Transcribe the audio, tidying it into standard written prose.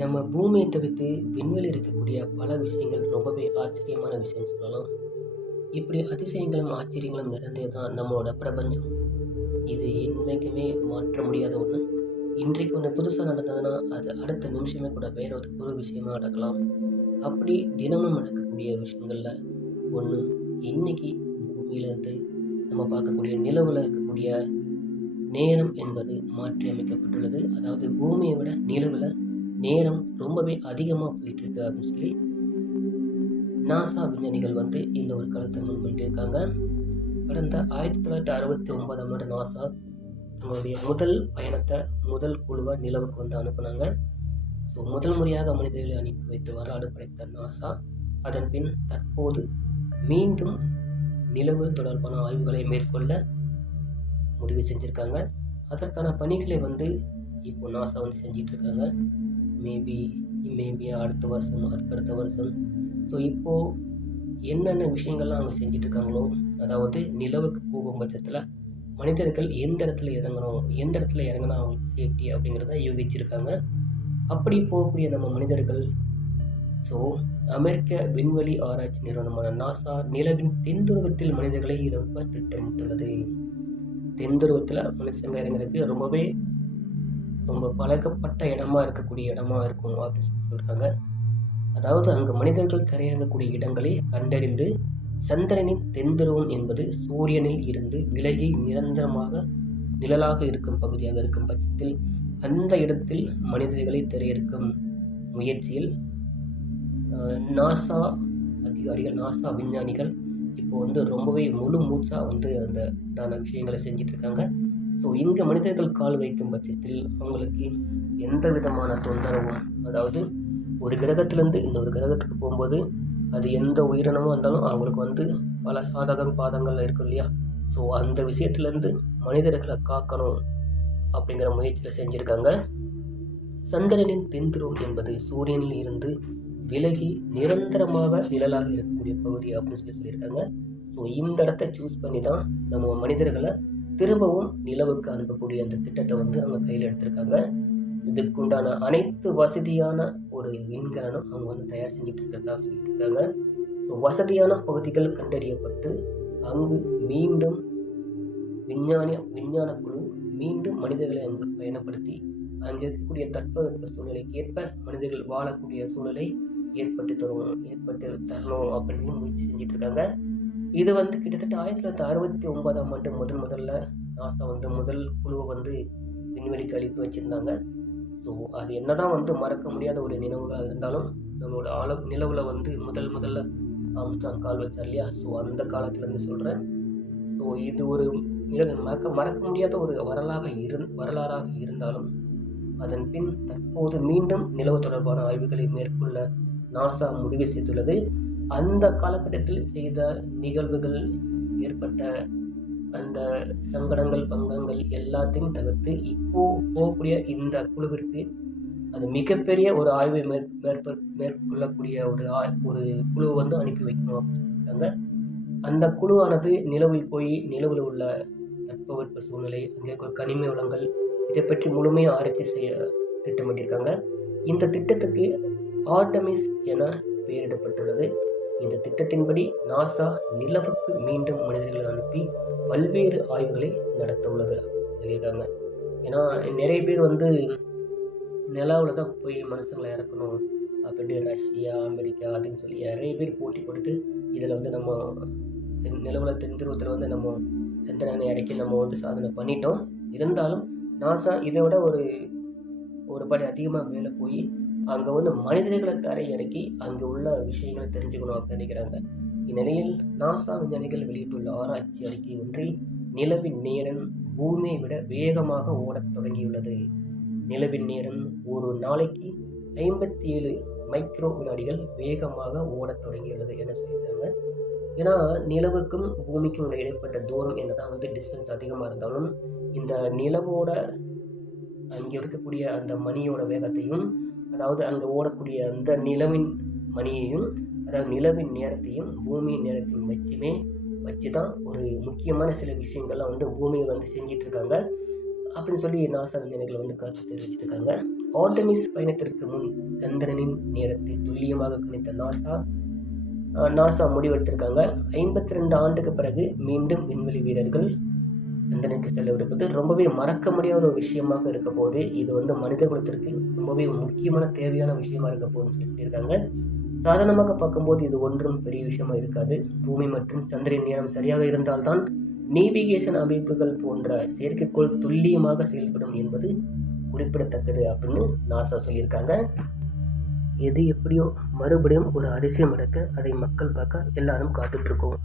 நம்ம பூமியை தவிர்த்து விண்வெளி இருக்கக்கூடிய பல விஷயங்கள் ரொம்பவே ஆச்சரியமான விஷயம் சொல்லலாம். இப்படி அதிசயங்களும் ஆச்சரியங்களும் நிறைந்தது தான் நம்மளோட பிரபஞ்சம். இது என்னைக்குமே மாற்ற முடியாத ஒன்று. இன்றைக்கு ஒன்று புதுசாக நடந்ததுன்னா அது அடுத்த நிமிஷமே கூட வேற ஒரு புது விஷயமா நடக்கலாம். அப்படி தினமும் நடக்கக்கூடிய விஷயங்கள்ல ஒன்று, இன்னைக்கு பூமியிலேருந்து நம்ம பார்க்கக்கூடிய நிலவில் இருக்கக்கூடிய நேரம் என்பது மாற்றி அமைக்கப்பட்டுள்ளது. அதாவது பூமியை விட நிலவில் நேரம் ரொம்பவே அதிகமாக போயிட்டு இருக்கு அப்படின்னு சொல்லி நாசா விஞ்ஞானிகள் இந்த ஒரு கருத்தை முன்வைத்திருக்காங்க. கடந்த 1969ஆம் ஆண்டு நாசா தங்களுடைய முதல் பயணத்தை முதல் குழுவை நிலவுக்கு அனுப்புனாங்க. ஸோ முதல் முறையாக மனிதர்களை அனுப்பி வைத்து வரலாறு படைத்த நாசா அதன் பின் தற்போது மீண்டும் நிலவு தொடர்பான ஆய்வுகளை மேற்கொள்ள முடிவு செஞ்சுருக்காங்க. அதற்கான பணிகளை இப்போ நாசா செஞ்சிட்டு இருக்காங்க. மேபி அடுத்த வருஷம் அதுக்கடுத்த வருஷம். ஸோ இப்போது என்னென்ன விஷயங்கள்லாம் அவங்க செஞ்சுட்டு இருக்காங்களோ, அதாவது நிலவுக்கு போகும் பட்சத்தில் மனிதர்கள் எந்த இடத்துல இறங்கணும், எந்த இடத்துல இறங்கினா அவங்களுக்கு சேஃப்டி அப்படிங்கிறத யூகிச்சிருக்காங்க. அப்படி போகக்கூடிய நம்ம மனிதர்கள் அமெரிக்க விண்வெளி ஆராய்ச்சி நிறுவனமான நாசா நிலவின் தென்துருவத்தில் மனிதர்களை ரொம்ப திட்டமிட்டுள்ளது. தென்துருவத்தில் மனுஷங்க இறங்குறதுக்கு ரொம்ப பழக்கப்பட்ட இடமா இருக்கக்கூடிய இடமா இருக்கும் அப்படின்னு சொல்கிறாங்க. அதாவது அங்கு மனிதர்கள் தரையிறங்கக்கூடிய இடங்களை கண்டறிந்து சந்திரனின் தென்துருவம் என்பது சூரியனில் இருந்து விலகி நிரந்தரமாக நிழலாக இருக்கும் பகுதியாக இருக்கும் பட்சத்தில் அந்த இடத்தில் மனிதர்களை திரையிறக்கும் முயற்சியில் நாசா அதிகாரிகள், நாசா விஞ்ஞானிகள் இப்போ ரொம்பவே முழு மூச்சாக அந்த விஷயங்களை செஞ்சிட்டு இருக்காங்க. ஸோ இங்கே மனிதர்கள் கால் வைக்கும் பட்சத்தில் அவங்களுக்கு எந்த விதமான தொந்தரவும், அதாவது ஒரு கிரகத்திலேருந்து இன்னொரு கிரகத்துக்கு போகும்போது அது எந்த உயிரினமாக இருந்தாலும் அவங்களுக்கு பல சாதகம் பாதங்கள் இருக்கும் இல்லையா. ஸோ அந்த விஷயத்துலேருந்து மனிதர்களை காக்கணும் அப்படிங்கிற முயற்சியில் செஞ்சுருக்காங்க. சந்திரனின் தென்துருவம் என்பது சூரியனில் இருந்து விலகி நிரந்தரமாக நிழலாக இருக்கக்கூடிய பகுதி அப்படின்னு சொல்லியிருக்காங்க. ஸோ இந்த இடத்த சூஸ் பண்ணி தான் நம்ம மனிதர்களை திரும்பவும் நிலவுக்கு அனுப்பக்கூடிய அந்த திட்டத்தை அவங்க கையில் எடுத்திருக்காங்க. இதுக்குண்டான அனைத்து வசதியான ஒரு விண்கலனும் அவங்க தயார் செஞ்சுட்டு இருக்கிறதா சொல்லிட்டு இருக்காங்க. ஸோ வசதியான பகுதிகள் கண்டறியப்பட்டு அங்கு மீண்டும் விஞ்ஞான குழு மீண்டும் மனிதர்களை அங்கு பயணப்படுத்தி அங்கே இருக்கக்கூடிய தட்பவெப்ப சூழ்நிலைக்கு ஏற்ப மனிதர்கள் வாழக்கூடிய சூழ்நிலை ஏற்பட்டு தரணும் அப்படின்னு முயற்சி செஞ்சுட்டு இருக்காங்க. இது கிட்டத்தட்ட 1969ஆம் ஆண்டு முதல்ல நாசா முதல் குழுவை விண்வெளிக்கு அனுப்பி வச்சுருந்தாங்க. ஸோ அது என்னதான் மறக்க முடியாத ஒரு நினைவுகளாக இருந்தாலும் நம்மளோட நிலவில் முதல்ல ஆம்ஸ்ட்ராங் கால் வச்சார் இல்லையா. ஸோ அந்த காலத்துலேருந்து சொல்கிறேன். ஸோ இது ஒரு மறக்க முடியாத ஒரு வரலாறாக இருந்தாலும் அதன் பின் தற்போது மீண்டும் நிலவு தொடர்பான ஆய்வுகளை மேற்கொள்ள நாசா முடிவு செய்துள்ளது. அந்த காலகட்டத்தில் செய்த நிகழ்வுகள் ஏற்பட்ட அந்த சங்கடங்கள், பங்கங்கள் எல்லாத்தையும் தவிர்த்து இப்போ போகக்கூடிய இந்த குழுவிற்கு அது மிகப்பெரிய ஒரு ஆய்வை மேற்கொள்ளக்கூடிய ஒரு குழுவை அனுப்பி வைக்கணும் அப்படின்னு சொல்லியிருக்காங்க. அந்த குழுவானது நிலவில் போய் நிலவில் உள்ள தட்பவெப்ப சூழ்நிலை, அங்கே இருக்கிற கனிம வளங்கள் இதை பற்றி முழுமையாக ஆராய்ச்சி செய்ய திட்டமிட்டிருக்காங்க. இந்த திட்டத்துக்கு ஆர்டமிஸ் என பெயரிடப்பட்டுள்ளது. இந்த திட்டத்தின்படி நாசா நிலவுக்கு மீண்டும் மனிதர்களை அனுப்பி பல்வேறு ஆய்வுகளை நடத்த உள்ளது சொல்லியிருக்காங்க. ஏன்னா நிறைய பேர் நிலாவில் தான் போய் மனுஷங்களை இறக்கணும் அப்படின்ட்டு ரஷ்யா, அமெரிக்கா அப்படின்னு சொல்லி நிறைய பேர் போட்டி போட்டுட்டு இதில் நம்ம நிலவில் தென்துருவத்தில் நம்ம சந்திரனை இறக்கி நம்ம சாதனை பண்ணிட்டோம். இருந்தாலும் நாசா இதை விட ஒரு படி அதிகமாக மேலே போய் அங்கே மனிதர்களை தரை இறக்கி அங்கே உள்ள விஷயங்களை தெரிஞ்சுக்கணும் அப்படின்னு நினைக்கிறாங்க. இந்நிலையில் நாசா விஞ்ஞானிகள் வெளியிட்டுள்ள ஆராய்ச்சி அறிக்கை ஒன்றில் நிலவின் நேரம் பூமியை விட வேகமாக ஓடத் தொடங்கியுள்ளது. நிலவின் நேரம் ஒரு நாளைக்கு 57 மைக்ரோ வினாடிகள் வேகமாக ஓடத் தொடங்கியுள்ளது என சொல்லியிருக்காங்க. ஏன்னா நிலவுக்கும் பூமிக்கும் உள்ள இடைப்பட்ட தூரம் என்னதான் டிஸ்டன்ஸ் அதிகமாக இருந்தாலும் இந்த நிலவோட அங்கே இருக்கக்கூடிய அந்த மணியோட வேகத்தையும், அதாவது அங்கே ஓடக்கூடிய அந்த நிலவின் மணியையும், அதாவது நிலவின் நேரத்தையும் பூமியின் நேரத்தையும் வச்சு தான் ஒரு முக்கியமான சில விஷயங்கள்லாம் பூமியை செஞ்சிட்ருக்காங்க. அப்படின்னு சொல்லி நாசா விஞ்ஞானிகள் வந்து கருத்து தெரிவிச்சிருக்காங்க. ஆர்டமிஸ் பயணத்திற்கு முன் சந்திரனின் நேரத்தை துல்லியமாக கணித்த நாசா முடிவெடுத்திருக்காங்க. 52 ஆண்டுக்கு பிறகு மீண்டும் விண்வெளி வீரர்கள் சந்திரனுக்கு செல்லவிருப்பது ரொம்பவே மறக்க முடியாத ஒரு விஷயமாக இருக்க போது. இது வந்து மனித குலத்திற்கு ரொம்பவே முக்கியமான தேவையான விஷயமா இருக்க போகுதுன்னு சொல்லியிருக்காங்க. சாதாரணமாக பார்க்கும்போது இது ஒன்றும் பெரிய விஷயமா இருக்காது. பூமி மற்றும் சந்திரன் நேரம் சரியாக இருந்தால்தான் நேவிகேஷன் அமைப்புகள் போன்ற செயற்கைக்கோள் துல்லியமாக செயல்படும் என்பது குறிப்பிடத்தக்கது அப்படின்னு நாசா சொல்லியிருக்காங்க. எது எப்படியோ மறுபடியும் ஒரு அதிசயம் நடக்க அதை மக்கள் பார்க்க எல்லாரும் காத்துட்ருக்கோம்.